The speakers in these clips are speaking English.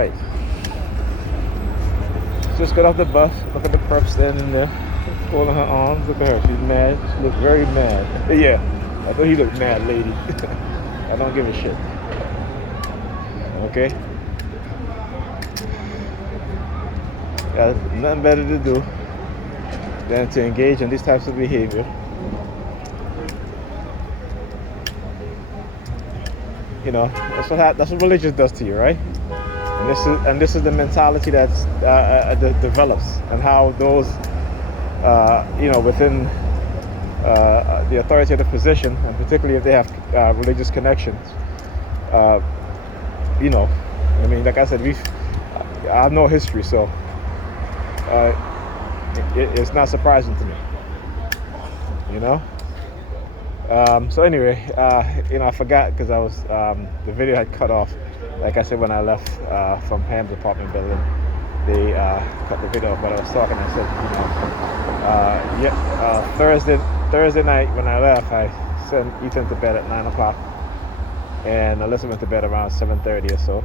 right. Just got off the bus. Look at the perp standing there, holding her arms. Look at her. She's mad. She looks very mad. Yeah, I thought he looked mad, lady. I don't give a shit. Okay? Got nothing better to do than to engage in these types of behavior. You know, that's what religion does to you, right? And this is the mentality that develops, and how those within the authoritative position, and particularly if they have religious connections, I mean, like I said, I have no history, so it's not surprising to me, you know. So anyway, I forgot because I was the video had cut off. Like I said, when I left from Ham's apartment building, they cut the video off. But I was talking. I said, Thursday night when I left, I sent Ethan to bed at 9 o'clock, and Alyssa went to bed around 7:30 or so,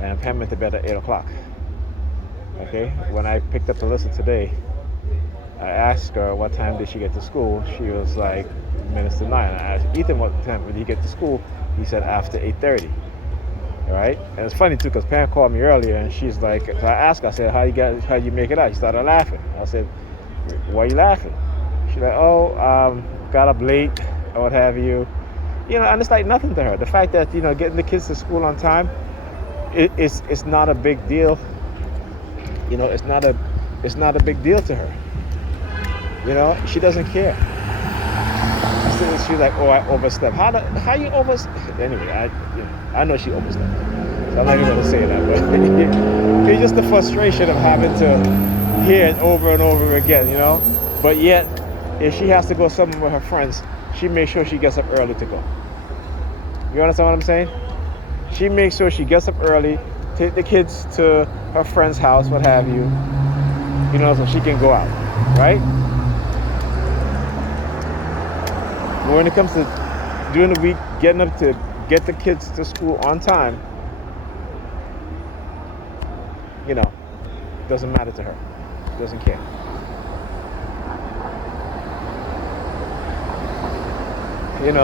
and Pam went to bed at 8 o'clock. Okay, when I picked up Alyssa today, I asked her what time did she get to school. She was like minutes to 9. I asked Ethan what time did he get to school. He said after 8:30. All right, and it's funny too because Pam called me earlier and she's like, so I asked her, I said, how you make it out? She started laughing. I said, why are you laughing? She's like, got up late or what have you. And it's like nothing to her. The fact that getting the kids to school on time, it's not a big deal. It's not a big deal to her. She doesn't care. She's like, I overslept. How you overslept? Anyway, I know she overslept. So I'm not even going to say that. But it's just the frustration of having to hear it over and over again, But yet, if she has to go somewhere with her friends, she makes sure she gets up early to go. You understand what I'm saying? She makes sure she gets up early, take the kids to her friend's house, what have you, so she can go out, right? But when it comes to during the week, getting up to get the kids to school on time, it doesn't matter to her. She doesn't care.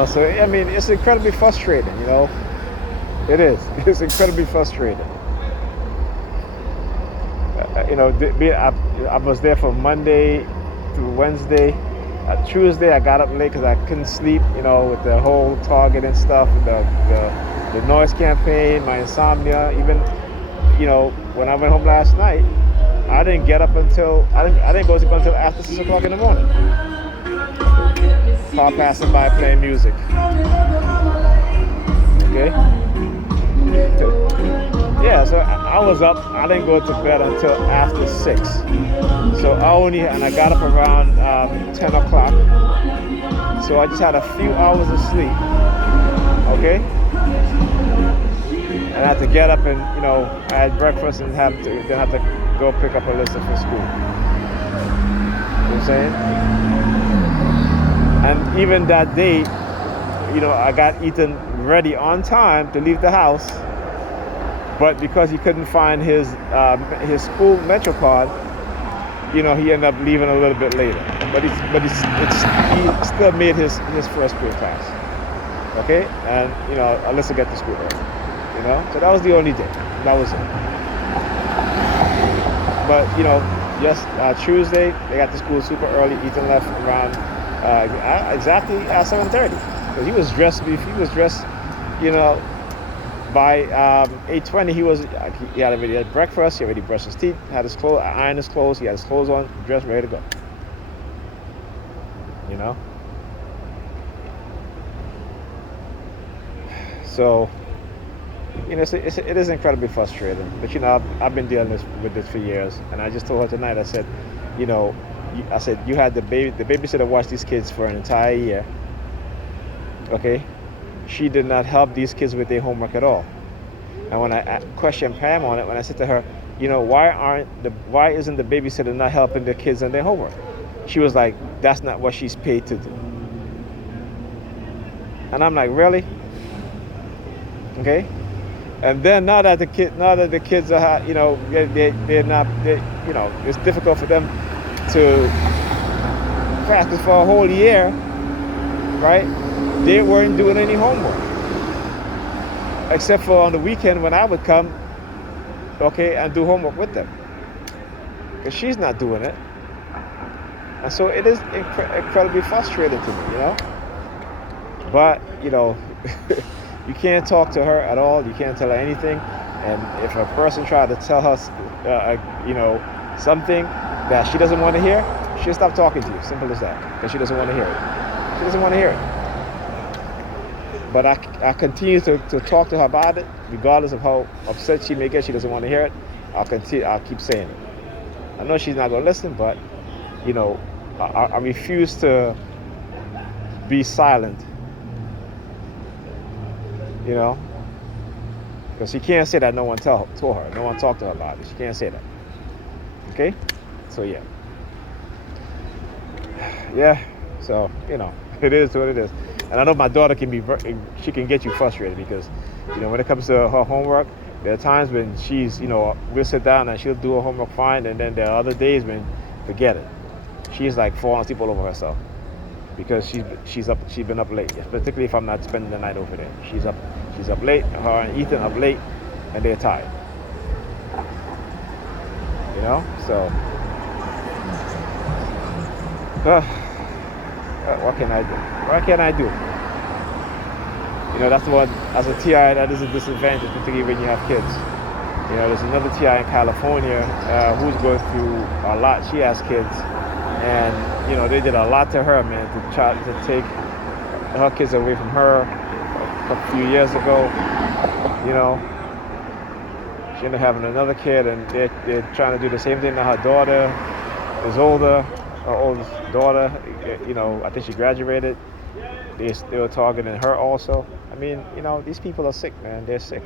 So I mean, it's incredibly frustrating, It is. It's incredibly frustrating. I was there from Monday through Wednesday. Tuesday I got up late because I couldn't sleep, with the whole Target and stuff, the noise campaign, my insomnia. Even, when I went home last night, I didn't get up until I didn't go to sleep until after 6 o'clock in the morning. Car passing by playing music. Okay. Yeah, so I was up. I didn't go to bed until after 6. So I got up around 10 o'clock. So I just had a few hours of sleep. Okay? And I had to get up and, I had breakfast and then have to go pick up Alyssa for school. You know what I'm saying? And even that day, I got Ethan ready on time to leave the house. But because he couldn't find his school Metro card, he ended up leaving a little bit later. But he still made his first period class. Okay, and Alyssa got to school early. So that was the only day. That was it. But Tuesday they got to school super early. Ethan left around exactly at 7:30 because he was dressed. By 8:20, he had already had breakfast. He already brushed his teeth, had his clothes, ironed his clothes. He had his clothes on, dressed, ready to go. So, it is incredibly frustrating. But I've been dealing with this for years, and I just told her tonight. I said, you had the babysitter watch these kids for an entire year. Okay. She did not help these kids with their homework at all. And when I questioned Pam on it, when I said to her, why isn't the babysitter not helping the kids on their homework? She was like, that's not what she's paid to do. And I'm like, really? Okay. And then now that the kids are, they're not, it's difficult for them to practice for a whole year, right? They weren't doing any homework, except for on the weekend when I would come, okay, and do homework with them, because she's not doing it. And so it is incredibly frustrating to me. But, you can't talk to her at all. You can't tell her anything. And if a person tried to tell her, something that she doesn't want to hear, she'll stop talking to you. Simple as that. Because she doesn't want to hear it. She doesn't want to hear it. But I continue to talk to her about it, regardless of how upset she may get. She doesn't want to hear it. I'll keep saying it. I know she's not going to listen, but, I refuse to be silent. Because she can't say that no one told her, no one talked to her about it. She can't say that. Okay? So yeah. So it is what it is. And I know my daughter she can get you frustrated, because when it comes to her homework, there are times when we'll sit down and she'll do her homework fine, and then there are other days when, forget it, she's like falling asleep all over herself, because she's been up late, particularly if I'm not spending the night over there. She's up late. Her and Ethan up late, and they're tired. So what can I do? What can I do? That's what, as a TI, that is a disadvantage, particularly when you have kids. There's another TI in California who's going through a lot. She has kids, and they did a lot to her, man, to try to take her kids away from her a few years ago. She ended up having another kid, and they're trying to do the same thing to her daughter. Is older. Her oldest daughter, I think she graduated. They were targeting her also. I mean, these people are sick, man. They're sick.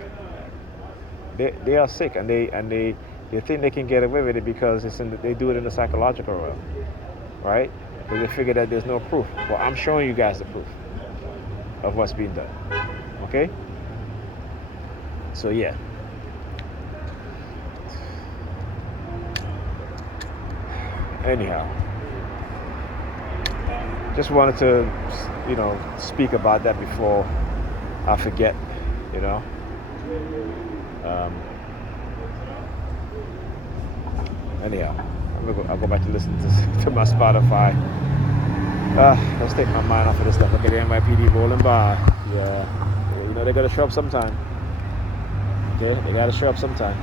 They are sick, and they think they can get away with it because they do it in the psychological realm, right? Because they figure that there's no proof. Well, I'm showing you guys the proof of what's being done. Okay? So yeah. Anyhow, just wanted to, speak about that before I forget. Anyhow, I'll go back to listen to my Spotify. Let's take my mind off of this stuff. Look at the NYPD rolling by. Yeah, they gotta show up sometime. Okay, they gotta show up sometime.